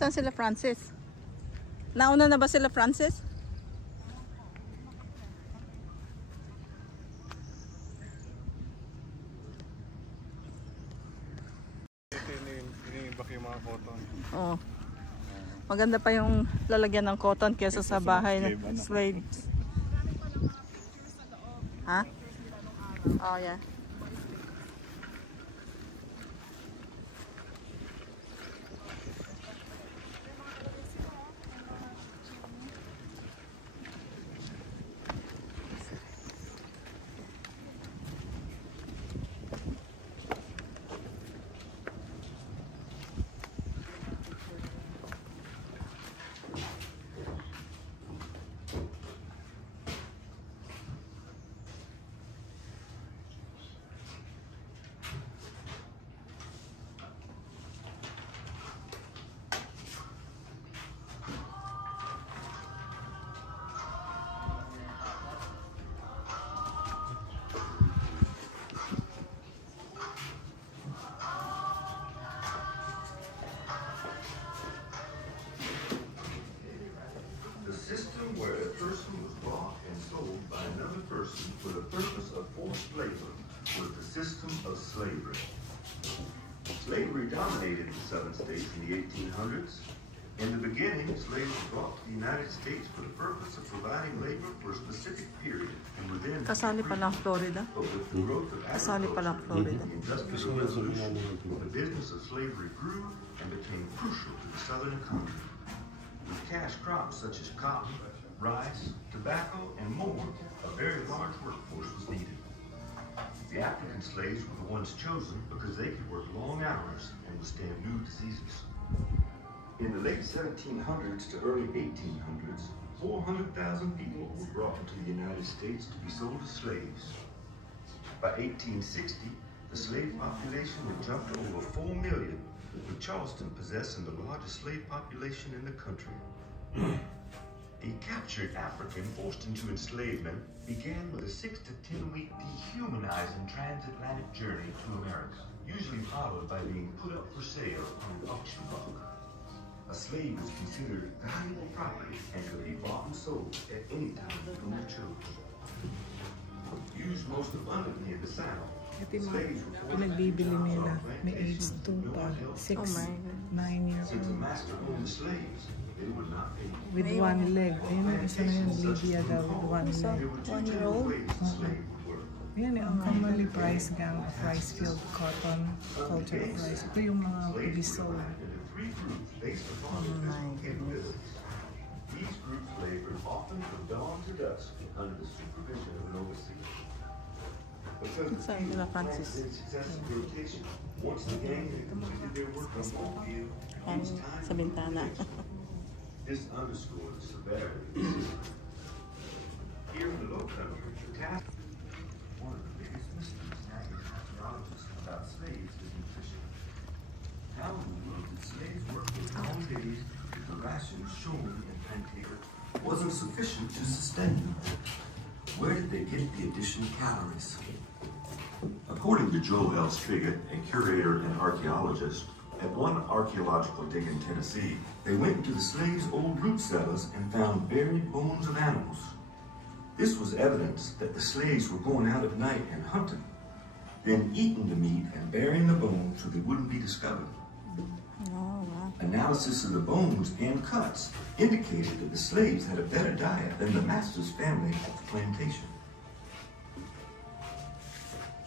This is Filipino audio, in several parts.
Saan sila Francis? Nauna na ba sila Francis? Iniimbak yung mga cotton. Oo. Maganda pa yung lalagyan ng cotton kesa sa bahay na slave. Ha? Oh, yeah. Where a person was bought and sold by another person for the purpose of forced labor was the system of slavery. Slavery dominated the southern states in the 1800s. In the beginning, slaves were brought to the United States for the purpose of providing labor for a specific period and were then Kasali pa lang Florida. But with the growth of Kasali pa lang Florida. the Industrial Revolution, the business of slavery grew and became crucial to the southern economy. With cash crops such as cotton, rice, tobacco, and more, a very large workforce was needed. The African slaves were the ones chosen because they could work long hours and withstand new diseases. In the late 1700s to early 1800s, 400,000 people were brought into the United States to be sold as slaves. By 1860, the slave population had jumped to over 4 million, with Charleston possessing the largest slave population in the country. A captured African forced into enslavement began with a 6 to 10 week dehumanizing transatlantic journey to America, usually followed by being put up for sale on an auction block. A slave was considered valuable property and could be bought and sold at any time the owner chose. Used most abundantly in the South, Ito yung mga pinagbibili nila. May age 2 pa, 6, 9 years since a old. master owned the slaves, they would not pay. With one leg. Ayun yung isa na yung Lydia daw with one leg. There were two general ways the slave would work. Yan yung commonly priced gang of rice field cotton culture of rice. Ito yung mga to be sold. Into three groups based upon their physical capabilities. These groups labored often from dawn to dusk under the supervision of an overseer. Because the Saan sila Francis? successive rotation, once the gang had completed their work on one field, it Yan, was time sa bintana. This underscored the severity of the system. Here in the Low Country, the task one of the biggest mysteries archaeologists about slaves is nutrition. How in the world did slaves work for long days if the rations shown in Plantager wasn't sufficient to sustain them? Where did they get the additional calories? According to Joel L. Spigot, a curator and archaeologist, at one archaeological dig in Tennessee, they went into the slaves' old root cellars and found buried bones of animals. This was evidence that the slaves were going out at night and hunting, then eating the meat and burying the bones so they wouldn't be discovered. Oh, wow. Analysis of the bones and cuts indicated that the slaves had a better diet than the master's family at the plantation.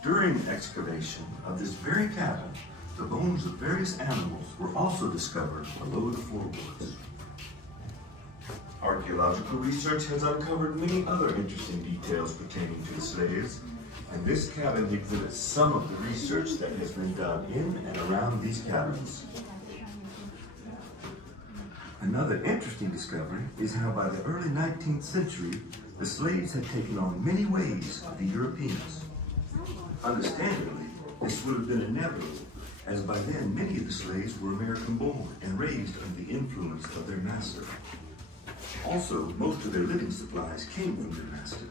During excavation of this very cabin, the bones of various animals were also discovered below the floorboards. Archaeological research has uncovered many other interesting details pertaining to the slaves, and this cabin exhibits some of the research that has been done in and around these cabins. Another interesting discovery is how by the early 19th century, the slaves had taken on many ways of the Europeans. Understandably, this would have been inevitable, as by then many of the slaves were American-born and raised under the influence of their master. Also, most of their living supplies came from their master.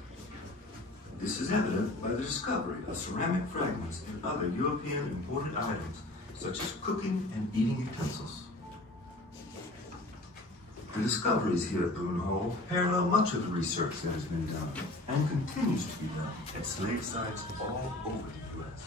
This is evident by the discovery of ceramic fragments and other European imported items, such as cooking and eating utensils. The discoveries here at Boone Hall parallel much of the research that has been done and continues to be done at slave sites all over the U.S.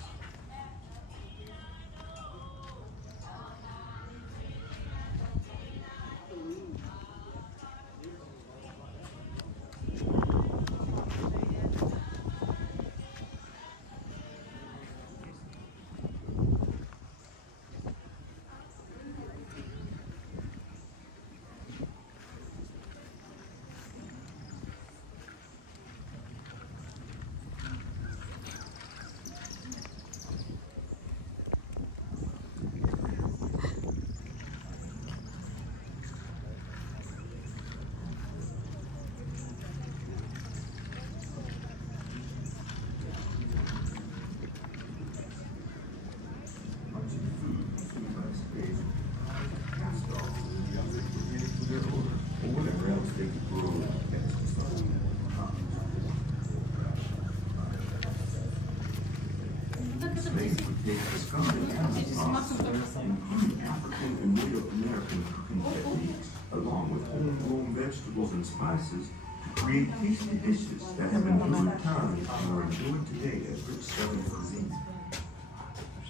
African and Native American cooking techniques, along with homegrown vegetables and spices, to create tasty dishes that have endured time and are enjoyed today as rich Southern cuisine.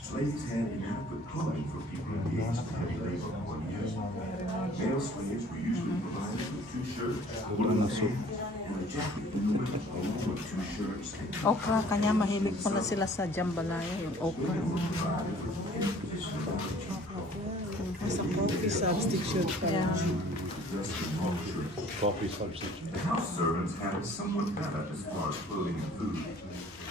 Slaves had inadequate clothing for people engaged in heavy labor for years. Male slaves were usually provided with 2 shirts, woolen pants, and a jacket in the winter, along with 2 shirts. Okra, kanya mahilig pala sila sa jambalaya, yung okra. As a coffee substitute pa lang. Coffee substitute. The house servants had it somewhat better as far as clothing and food.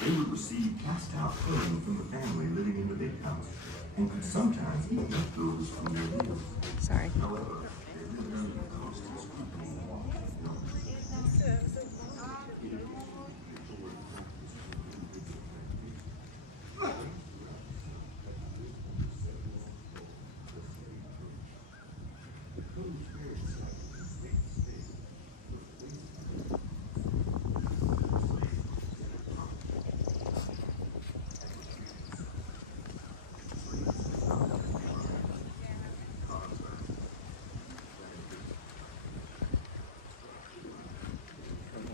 They would receive cast-out clothing from the family living in the big house, and could sometimes eat leftovers from their meals. Sorry. However, they lived under constant scrutiny.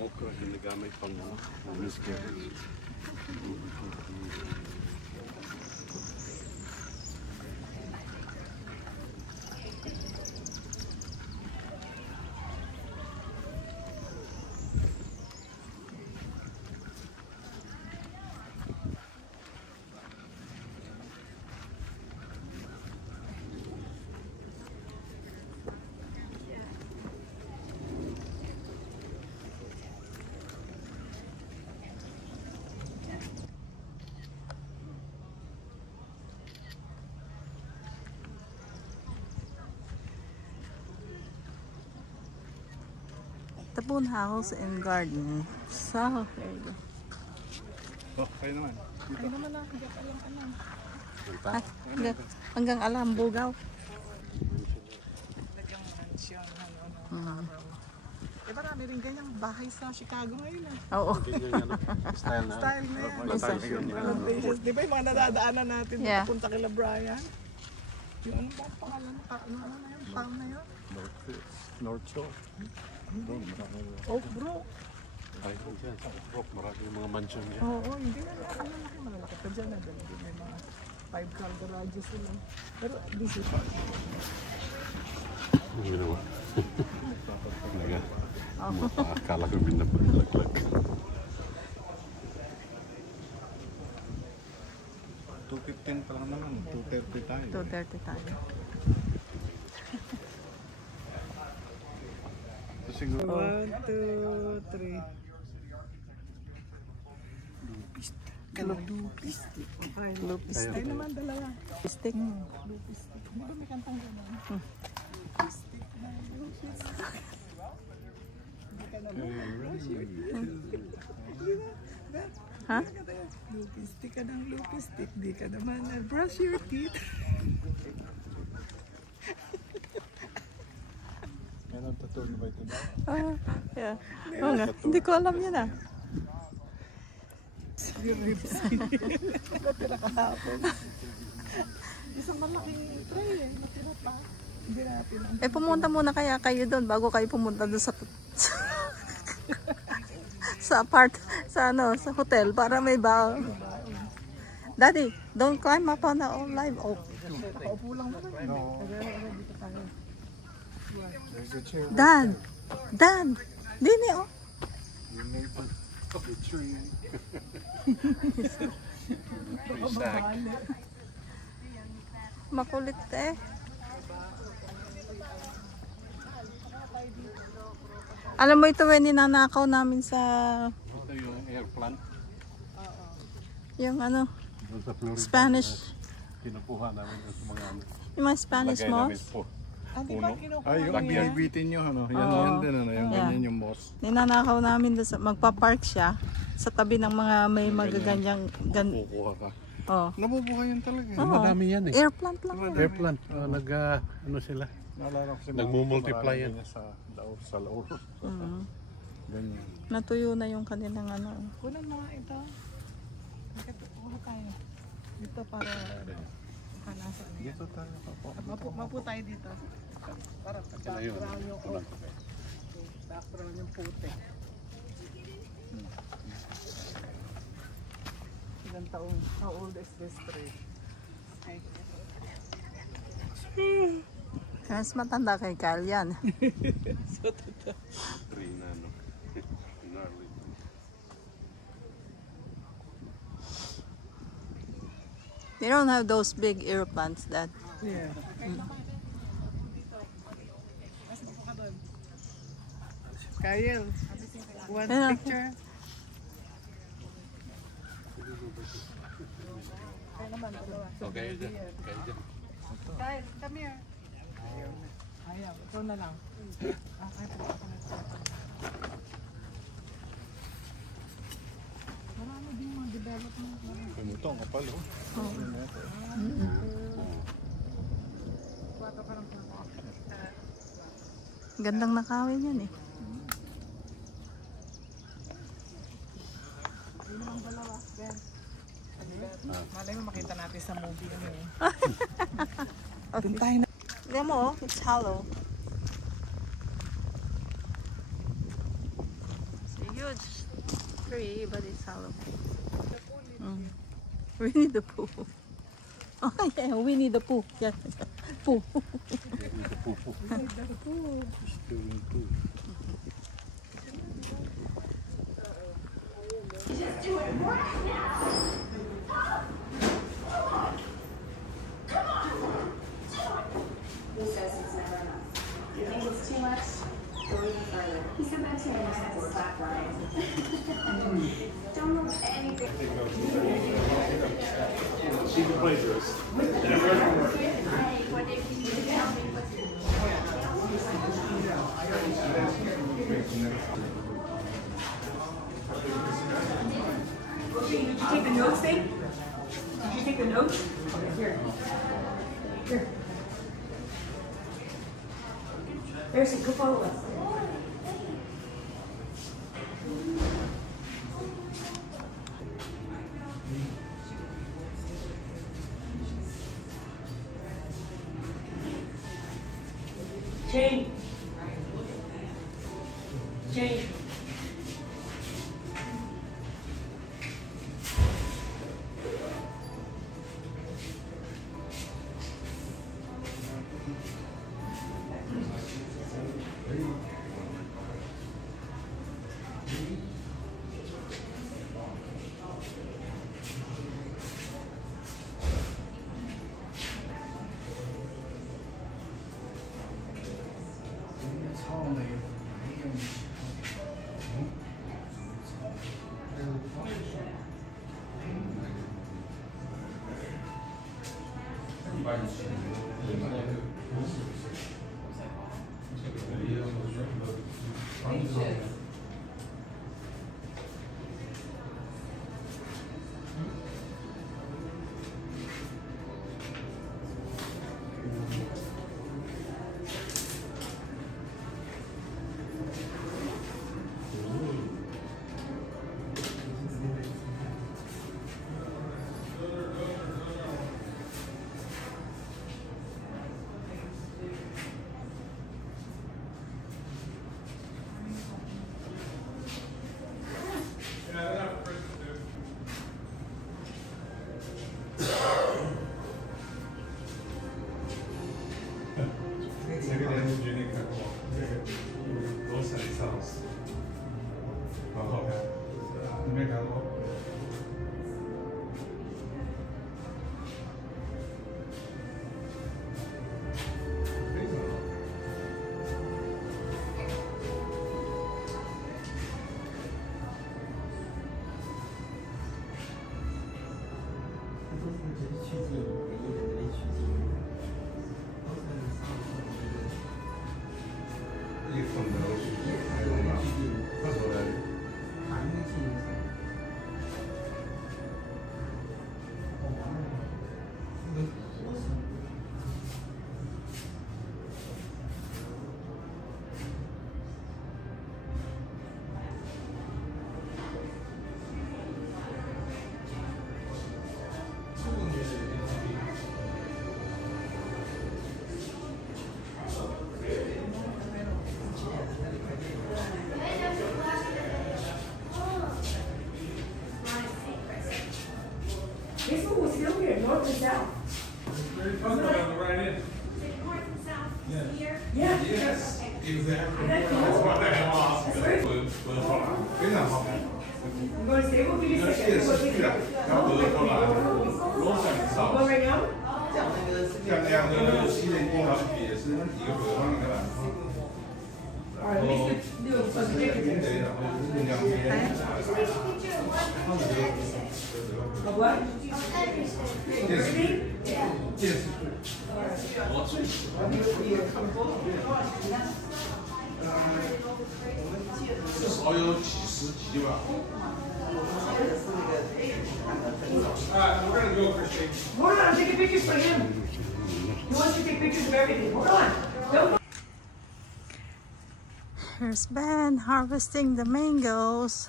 Okra ginagamit pang miscarriage. The Boone House and Garden. So, there you go. Oh, kayo naman. Ay naman na, hindi ka lang alam. Ay, hanggang alam, bugaw. Nagang mansion, Eh, marami rin ganyang bahay sa Chicago ngayon Oo. Style na. Style na yan. Plantation na. Plantations. Di ba yung mga nadadaanan natin Yeah. papunta kila Brian? Yung ano ba ang pangalan? Ano na yun? Farm na yun? North Shore. Doon, marami. Oak Brook. Ay, dyan, sa Rock, marami yung mga mansion dyan. Oo, hindi na. Malalaki pa dyan. May mga 5-car garages sila. Pero busy pa. Ang ginawa. Talaga. Akala ko binapaglag. 2:15 pa lang naman. 2:30 tayo. 2:30 tayo. So, siguro. 1, 2, 3. Lupistik. Ay, lupistik. Ay naman, dalawa. Stick. Lupistik. Di ba may kantang gano'n? Lupistik na lupistik. Hindi ka naman. Ha? Lupistik ka ng lupistik. Di ka naman brush your teeth. Yan ang totoo ba ito daw? Yeah. Oo nga. Hindi ko alam yan ah. Natira kahapon. Isang malaking tray eh. Natira pa. Hindi natin ang Eh, pumunta muna kaya kayo doon bago kayo pumunta doon sa sa sa hotel para may baon. Daddy, don't climb up on the live oak. nakaupo lang naman. No. Dito tayo. There's a chair. Dan, dini oh. You made the tree. Tree sack. Makulit eh. Alam mo ito when ninanakaw namin sa Ito yung air plant. yung ano, Doon sa Florida. Spanish, Kinukuha namin sa mga ano. yung mga Spanish Lagay namin moss. po. Di ba kinukuha Ay, yung mo yan? binibitin nyo, ano? Yan, Oo. yan din, ano? Yung Yeah. ganyan yung boss. Ninanakaw namin doon sa magpa-park siya sa tabi ng mga may magaganyang Kukuha ka. oh. Nabubuhay yan talaga. Oo. Madami yan eh. Air plant lang. Ano, yan. Air plant. Ano sila? Naalala ko si Nagmumultiply yan. niya sa laor. Sa laor. Mm. Ganyan. Natuyo na yung kanilang ano. Kunan mo nga ito. Kuha tayo. Dito para hanasan. Dito tayo pa po. Mapo tayo dito. Para Kaya na yun. background yung oak. Background yung puti. Ilang taon? How old is this tree? Ay, Mas matanda kay Kyle yan. Tree na ano. Gnarly. They don't have those big air plants, Dad. yeah. Kyle, one Yeah. picture. Okay, dyan. Okay, dyan. Kyle, come here. Ayaw, ikaw na lang. Marami din mga development. Ganito ang kapal, oh. Gandang nakawin yan eh. Malay mo makita natin sa movie ano eh. Okay. tayo na. Tignan mo, oh, it's hollow. It's a huge tree, but it's hollow. Winnie the Pooh. Oh yeah, Winnie the Pooh. Yeah. Pooh. Still in two. He says it's never enough. You think it's too much? Go even further. He said that to me and I had to stop lying. Don't know anything. She's a plagiarist. What if you tell me what's Did you take the notes, babe? Did you take the notes? Here. Here. There's a go follow us. Change. Change. This one was still here, north and south. Very fun on the right end. North and south is here. Yeah. Yes. Exactly. That's why they have lost. That's great. We're I'm going to stay with you a second. Go right now? 像那样的系列电脑也是一个合放的。 All right, let me do a picture. Of what? Everything? 至少有几十集吧。We're gonna go, Christine. Hold on, I'm taking pictures for him. He wants to take pictures of everything. Hold on. Don't. Here's Ben harvesting the mangoes.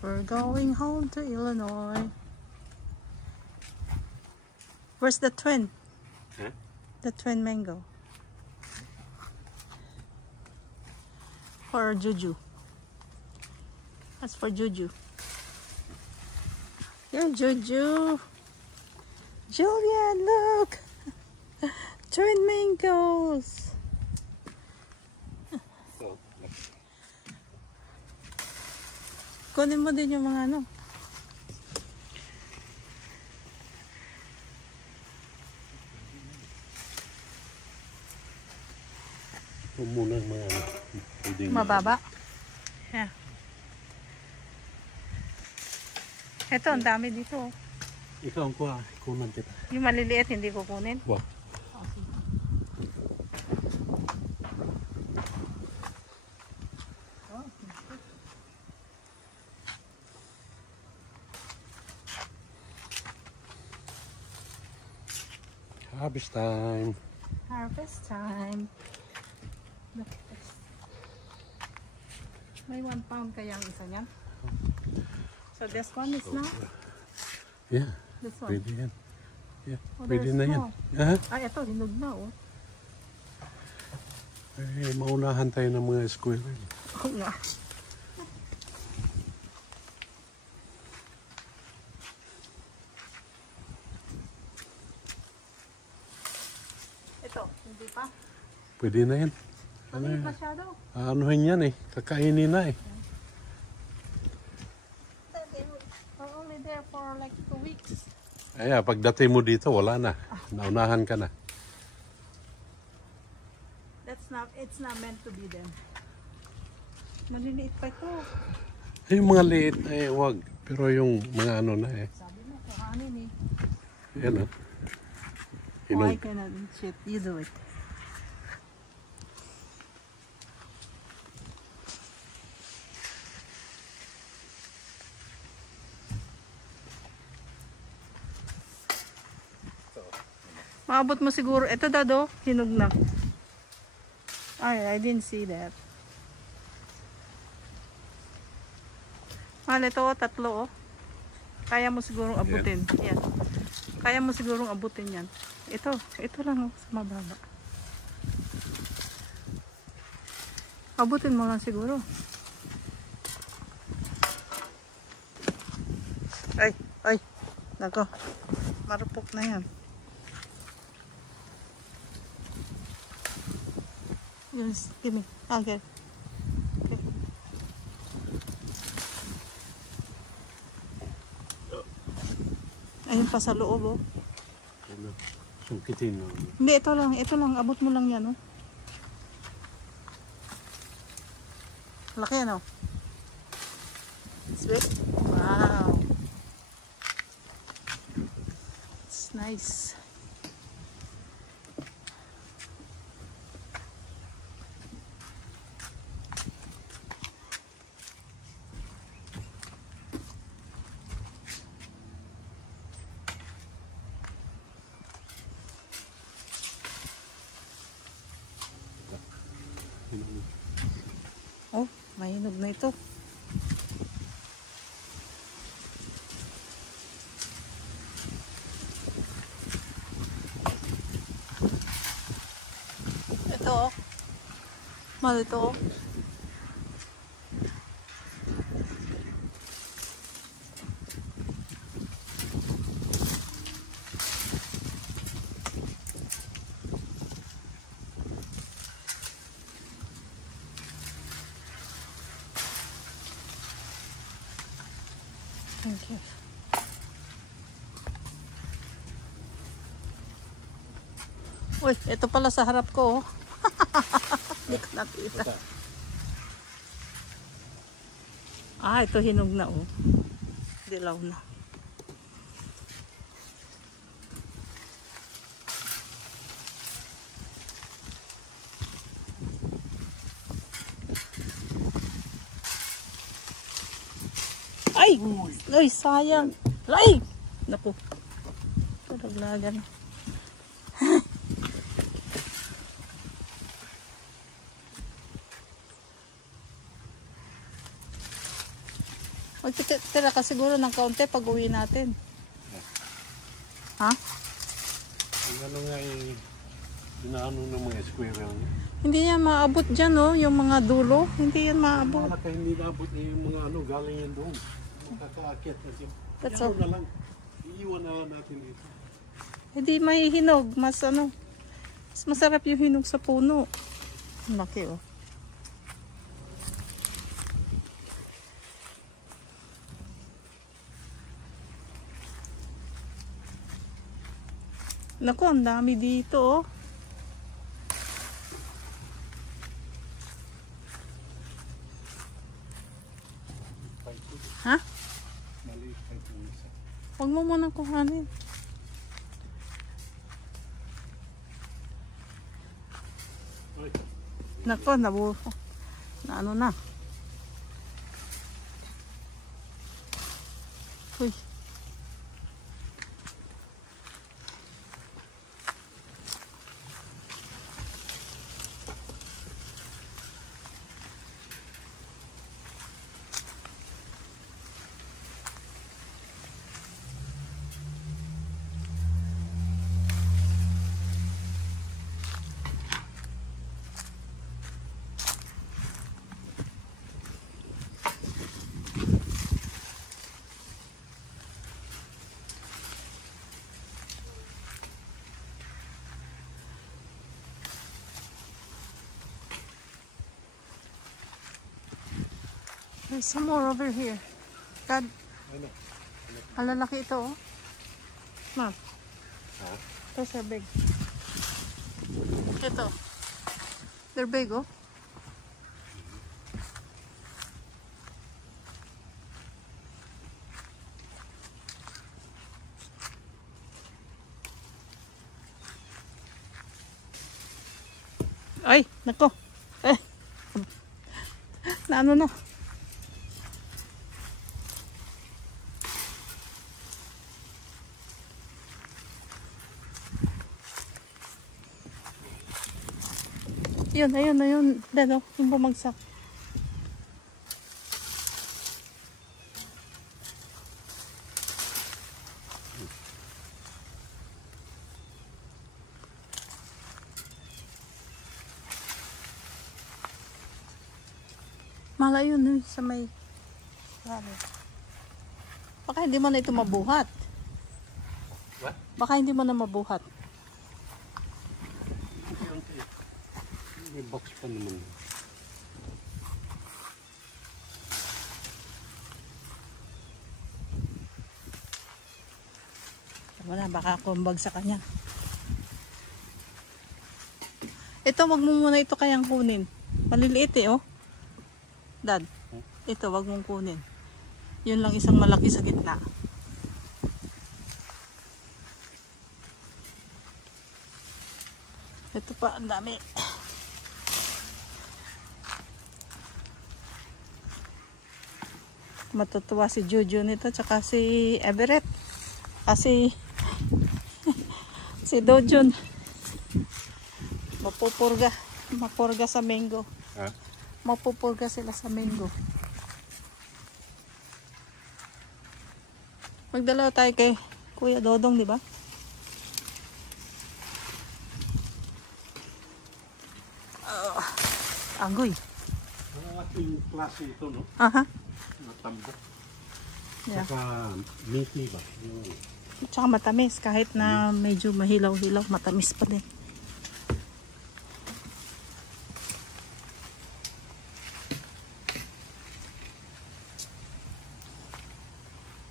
We're going home to Illinois. Where's the twin? Huh? The twin mango. For Juju. That's for Juju. Yeah, Juju. Julian, look! Twin mangoes. Kunin mo din yung mga ano. Muna mga Mababa. Yeah. Ito, ang dami dito. Ikaw ang kunan kita. Yung maliliit, hindi ko kunin. Wow. Harvest time. Harvest time. Look at this. May 1 pound kaya ang isa niyan. So this one is now? Yeah. This one? Pwede yan. Yeah. Oh, Pwede there's na yan. more. Ay, ito, hinog na oh. Eh, maunahan tayo ng mga squirrel. Oo nga. Ito, hindi pa. Pwede na yan. Maliit masyado. Anuhin yan eh. Kakainin na eh. They were only there for like 2 weeks. Ay, pagdating mo dito, wala na. Naunahan ka na. It's not meant to be them. Maliliit pa ito. Ay, yung mga liit, eh, wag. Pero yung mga ano na eh. Sabi mo, kakanin eh. Yan ah. Oh, I cannot eat shit. You do it. Maabot mo siguro. Ito dado, hinog na. Ay, I didn't see that. Mahal, ito oh, 3 oh. Kaya mo sigurong abutin. Yan. Kaya mo sigurong abutin yan. Ito lang oh, sa mababa. Abutin mo lang siguro. Ay. Nako. Marupok na yan. Yes, give me. Okay. Ayun pa sa loob oh. Sungkitin mo. Hindi, ito lang. Abot mo lang yan oh. Laki ano? Sweet? Wow. It's nice. Oh, mahinog na ito. Ito oh. Mal ito oh. Thank you. Uy, ito pala sa harap ko. Oh. Hindi ko nakita. Ah, ito hinog na oh. Dilaw na. Ay! Ay, sayang. Ay! Naku. Kalaglagan. Magtitira ka siguro ng kaunti pag uwi natin. Ha? Ang ano nga yung inaano ng mga squirrel niya. Hindi yan maabot dyan oh, yung mga dulo. Hindi yan maabot. Baka hindi naabot yung mga ano, galing yan doon. Makakaakit kasi. That's Yan all. na lang. Iiwan na lang natin dito. Hindi may hinog. Mas ano. Mas masarap yung hinog sa puno. Ang laki oh. Naku, ang dami dito oh. Ha? Maliit pa yung isa. Huwag mo muna kuhanin. Ay, Naku, na ano na. Uy. There's some more over here. God. Ang lalaki ito oh. Ma. Ito siya big. Ito. They're big oh. Ay, nako. Eh. Naano na. Yun, ayun. Dado, yung bumagsak. Malayo na sa may... Baka hindi mo na ito mabuhat. What? Baka hindi mo na mabuhat. may box pa naman. Wala, baka kumbag sa kanya. Ito, wag mo muna ito kayang kunin. Maliliit eh, oh. Dad, ito, wag mong kunin. Yun lang isang malaki sa gitna. Ito pa, ang dami. Matutuwa si Jojo nito, tsaka si Everett. Kasi si Dojun mapupurga sa mango. Ha? Mapupurga sila sa mango. Magdalaw tayo kay Kuya Dodong, di ba? Anggoy. Malaking klase ito, no? Aha. Natambok. Yeah. Saka meaty ba? Tsaka matamis. Kahit na medyo mahilaw-hilaw, matamis pa din.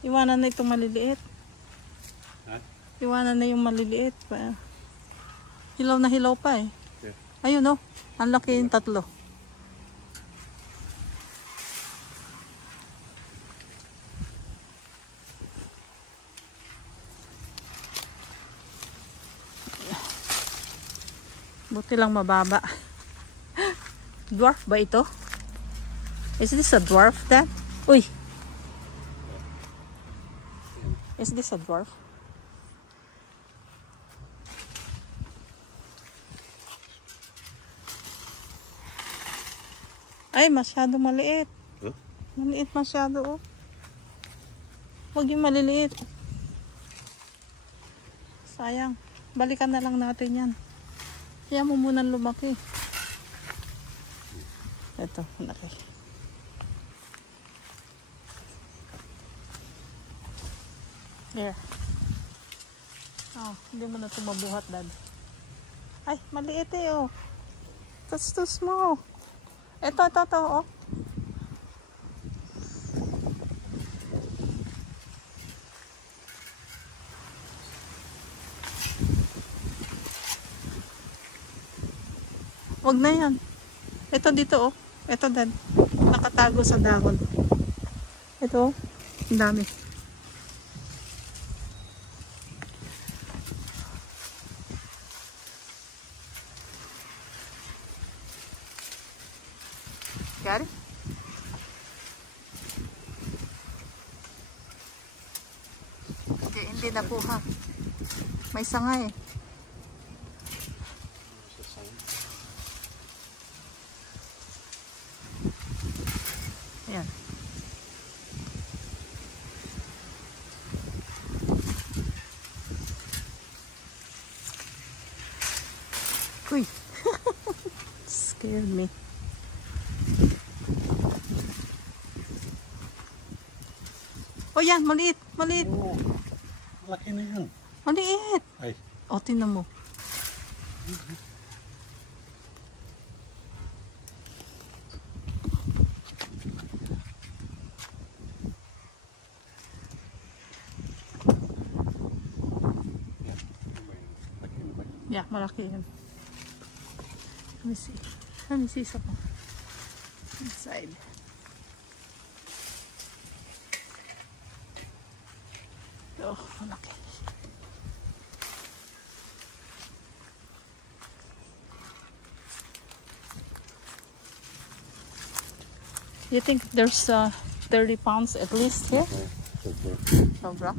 Iwanan na itong maliliit. Ha? Iwanan na yung maliliit. Hilaw na hilaw pa eh. Yeah. Ayun oh. Ang laki yung tatlo. Buti lang mababa. Dwarf ba ito? Is this a dwarf, Dad? Uy! Is this a dwarf? Ay, masyado maliit. Huh? Maliit masyado, oh. Huwag yung maliliit. Sayang. Balikan na lang natin yan. Kaya mo munang lumaki. Ito, malaki. There. Oh, hindi mo na ito mabuhat, Dad. Ay, maliit eh, oh. That's too small. Ito, oh. Wag na yan. Ito dito, oh. Ito, Dad. Nakatago sa dahon. Ito, ang dami. Got it? Hindi nakuha. May sanga eh. Ayan. Uy. Scared me. Oh yan, maliit, maliit. Oh, malaki na yan. Maliit. Ay. O, tingnan mo. Yeah, malaki yan. Let me see. Let me see something. Inside. Oh, malaki. You think there's 30 pounds at least here? Sobra.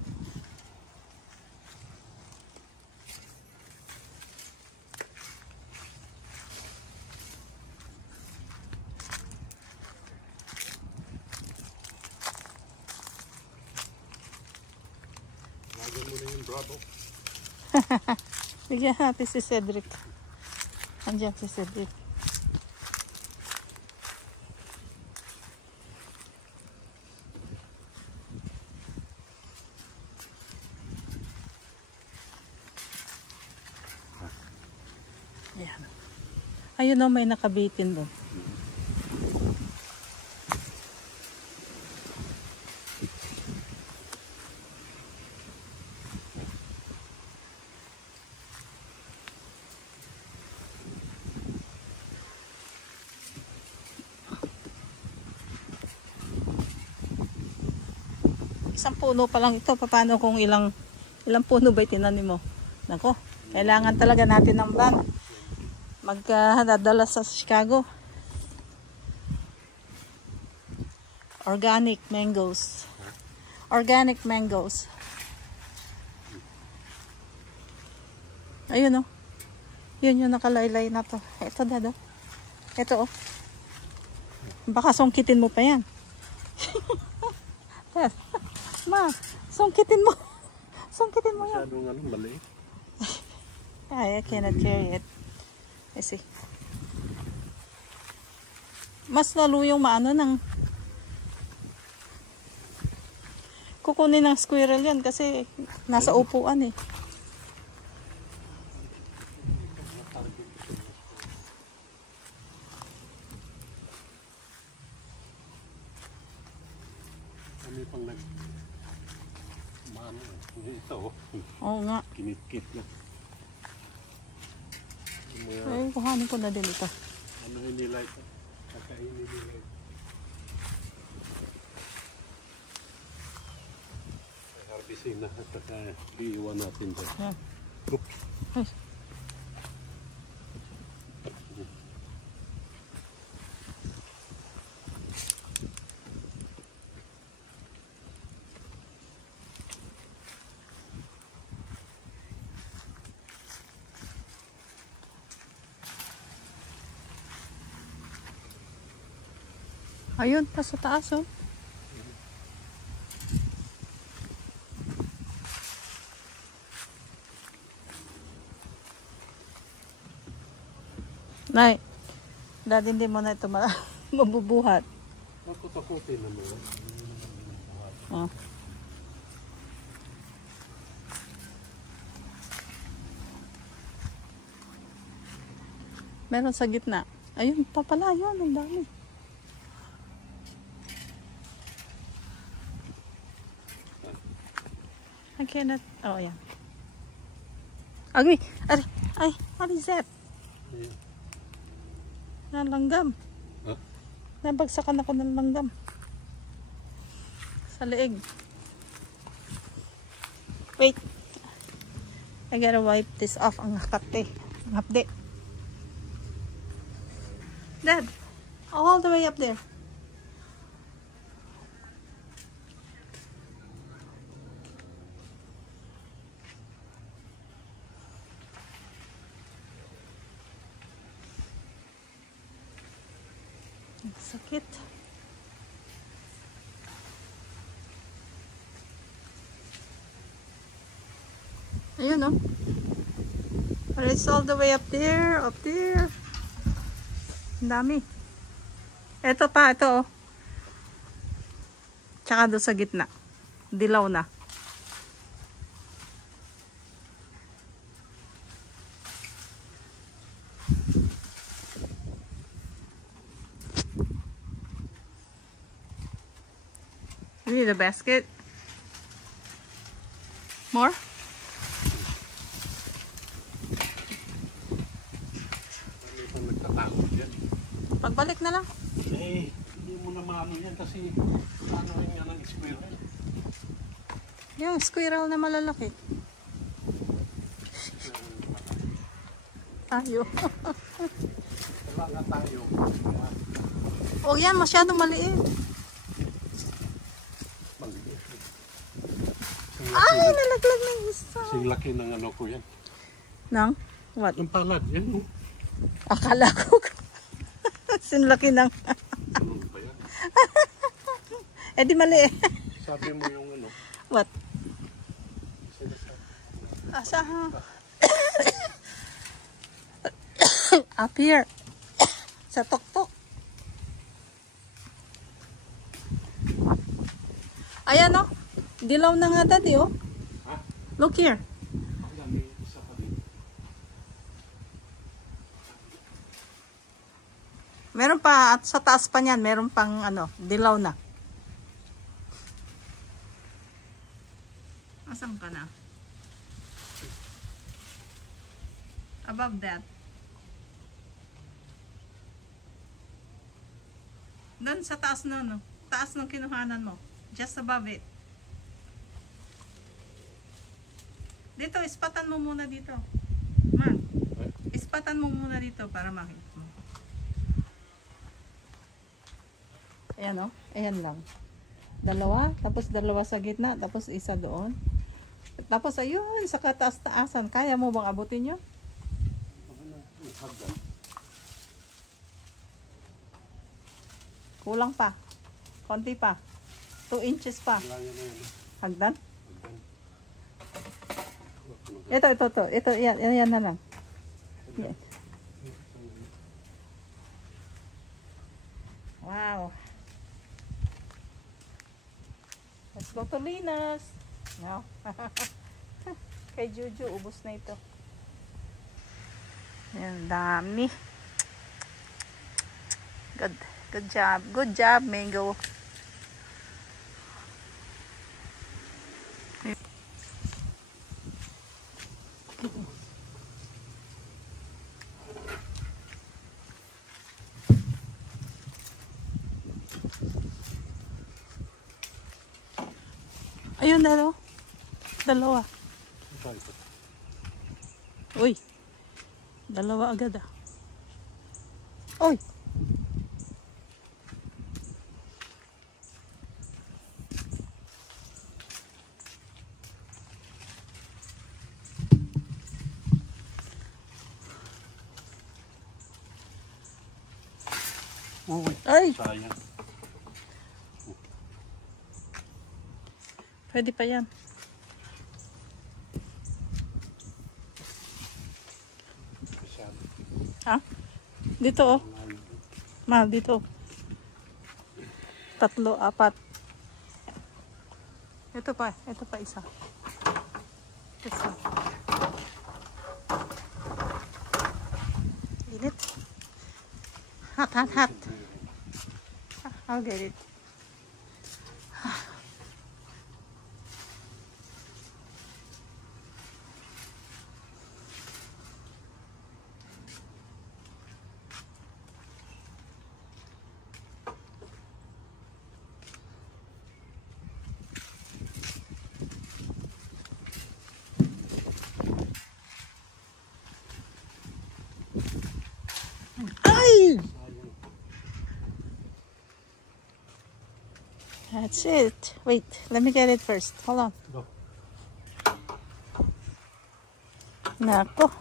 Lagyan mo na yung bravo. Bigyan natin si Cedric. Andiyan si Cedric. Ayan. Ayun o, may nakabitin doon. Isang puno pa lang ito. Paano kung ilang puno ba itinanim mo? Nako, kailangan talaga natin ng van. Magdadala sa Chicago. Organic mangoes. Organic mangoes. Ayun, oh. Yun yung nakalaylay na to. Ito, dado. Ito, oh. Baka sungkitin mo pa yan. Ma, sungkitin mo. Sungkitin mo yan. Masyadong ano, maliit. I cannot carry it. I see. Mas lalo yung maano ng kukunin ng squirrel yan kasi nasa upuan eh. Kami pang maano, ito oh. Oo nga. Kinikit na. Ay, kuhanin ko na din ito. Ano nila ito? Kakainin nila ito. Harbisin na at iiwan natin dyan. Yan. Oops. Ay. Ayun, pa sa taas, oh. Nay, dahil hindi mo na ito mabubuhat. Takot-takutin na mo. Oh. Meron sa gitna. Ayun, pa pala yun, ang dami. I cannot. Oh, yeah. Agui! Ay, what is that? Yeah. Nalanggam. Huh? Nabagsakan ako ng langgam. Sa leeg. Wait. I gotta wipe this off. Ang hakate. Ang hapde. Dad, all the way up there. Sakit. Ayun, oh. But it's all the way up there, up there. Ang dami. Ito pa, ito, oh. Tsaka doon sa gitna. Dilaw na. You need a basket? More? Kami pang nagtatakot yan. Pagbalik na lang. Eh, hindi mo na maano yan kasi ano rin nga ng squirrel. Yung squirrel na malalaki. Tayo. Wala nga tayo. Oh yan, masyadong maliit. Ay, nalaglag na yung isa. Kasing laki ng ano ko yan. Nang? What? Ang palad, yan oh. Akala ko. Sinlaki ng... Ano ba yan? Eh di mali. Sabi mo yung ano. What? Asa ha? Up here. Sa tuktok. Ayan oh. Dilaw na nga daddy oh. Ha? Look here. Ang dami isa pa din. Meron pa at sa taas pa niyan, meron pang ano, dilaw na. Asan ka na? Above that. Doon sa taas no, no. Taas ng kinuhanan mo. Just above it. Dito, ispatan mo muna dito. Man, Lipatan mo muna dito para makita mo. Ayan o. Ayan lang. Dalawa. Tapos dalawa sa gitna. Tapos isa doon. Tapos ayun. Sa kataas-taasan. Kaya mo bang abutin yun? Kulang pa. Konti pa. 2 inches pa. Hagdan? Ito. Yan na lang. Yan. Wow. Let's go to Linas. No? Kay Juju, ubos na ito. Yan, dami. Good job. Good job, Mango. Ayun, dalawa. Uy. Dalawa agad ah. Uy. Ay. Sayang. Pwede pa yan. Ha? Dito oh. Mahal dito. 3, 4. Ito pa isa. Isa. Init. Hot. I'll get it. Ay! That's it. Wait, let me get it first. Hold on. Go. Nako.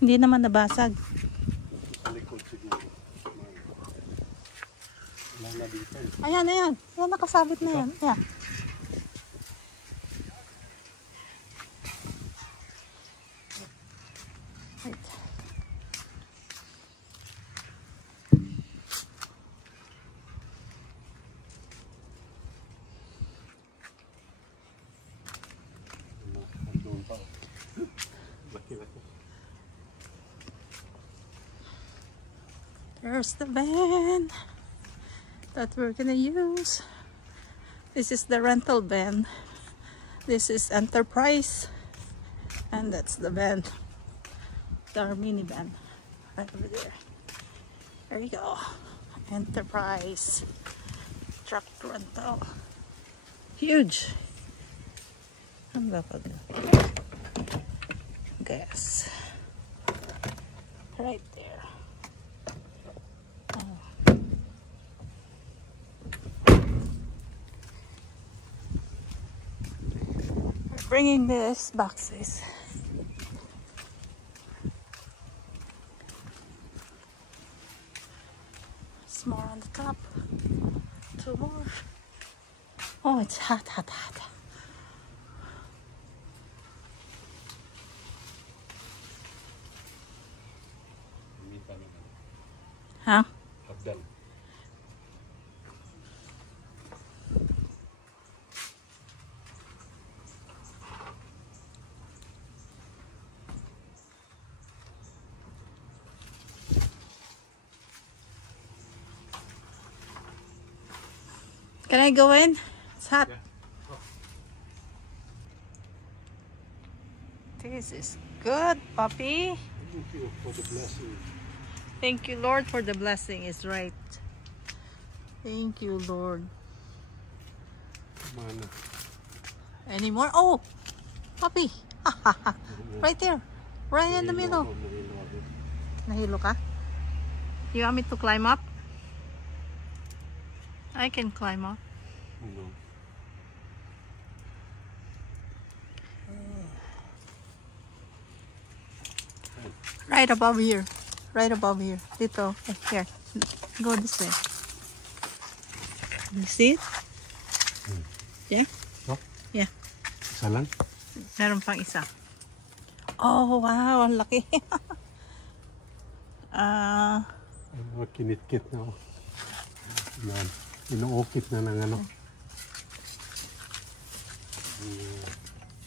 Hindi naman nabasag. Sa likod siguro. Wala na dito. Ayan. Ayan, nakasabit na yan. Ayan. Wait. Doon pa. Laki. There's the van that we're gonna use. This is the rental van. This is Enterprise. And that's the van. Our minivan. Right over there. There you go. Enterprise. Truck rental. Huge. Ang lapad na. Gas. Right there. Bringing this boxes. It's more on the top. 2 more. Oh, it's hot. Huh? Hagdan. Can I go in? It's hot. Yeah. This is good, puppy. Thank you for the blessing. Thank you, Lord, for the blessing. Is right. Thank you, Lord. Mana. Any more? Oh, puppy. Right there. Right in the middle. Nahilo ka? You want me to climb up? I can climb up. No. Right above here. Right above here. Dito. Here. Go this way. You see it? Yeah? Oh? Yeah. Isa lang? Meron pang isa. Oh, wow. Ang laki. Kinitkit na. Yan. Inuukit na ng ano.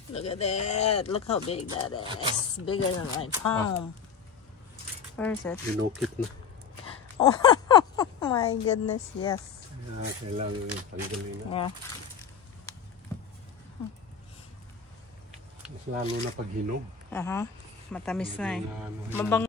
Look at that. Look how big that is. Bigger than my palm. Where is it? Inukit na. Oh my goodness, yes. Kaya kailangan tanggalin na. Yeah. Mas lalo na pag hinog. Matamis na eh. Ano, Mabang